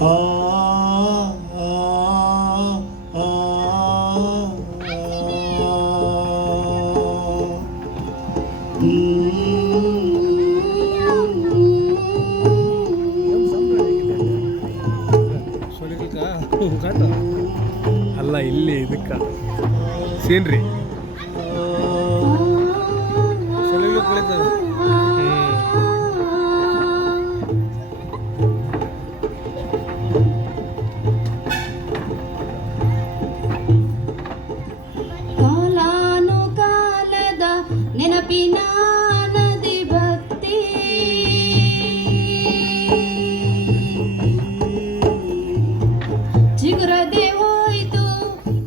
ಆ ಅಲ್ಲ ಇಲ್ಲಿ ಇದಕ್ಕ ಸೀನ್ರಿ ಕಾಲಾನುಕಾಲದ ನೆನಪಿನ ನದಿ ಭಕ್ತಿ ಚಿಗುರದೆ ಹೋಯಿತು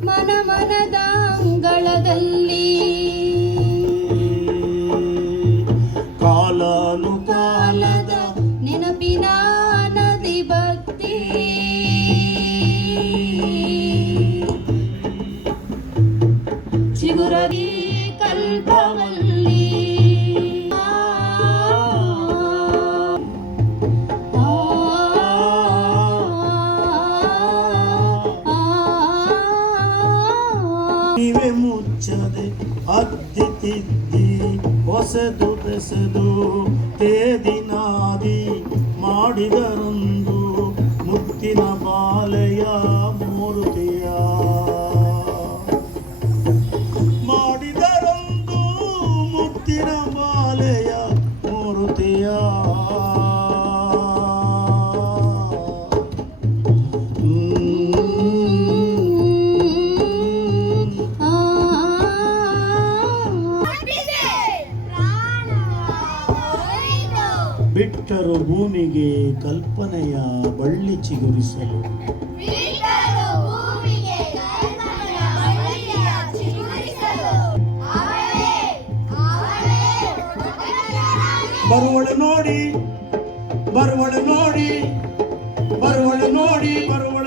ಮನ ಮನದ ಅಂಗಳದಲ್ಲಿ ಕಾಲಾನುಕಾಲದ ನೆನಪಿನ ನದಿ ಭಕ್ತಿ ಚಿಗುರದಿ ಕಲ್ಪವಲ್ಲಿ ನೀವೇ ಮುಚ್ಚದೆ ಅದ್ದಿತಿದ್ದಿ ಹೊಸದು ಬೆಸೆದು ತೇದಿನಾದಿ ಮಾಡಿದರೊಂದು ಮುತ್ತಿನ ಬಾಲೆಯ ಮೂರ್ತಿಯ ಮಾಡಿದರೊಂದು ಮುತ್ತಿನ ಬಾಲೆಯ ಮೂರ್ತಿಯ ಬಿಟ್ಟರು ಭೂಮಿಗೆ ಕಲ್ಪನೆಯ ಬಳ್ಳಿ ಚಿಗುರಿಸಲು ಬರುವಳು ನೋಡಿ ಬರುವಳು ನೋಡಿ ಬರುವಳು ನೋಡಿ ಬರುವಳು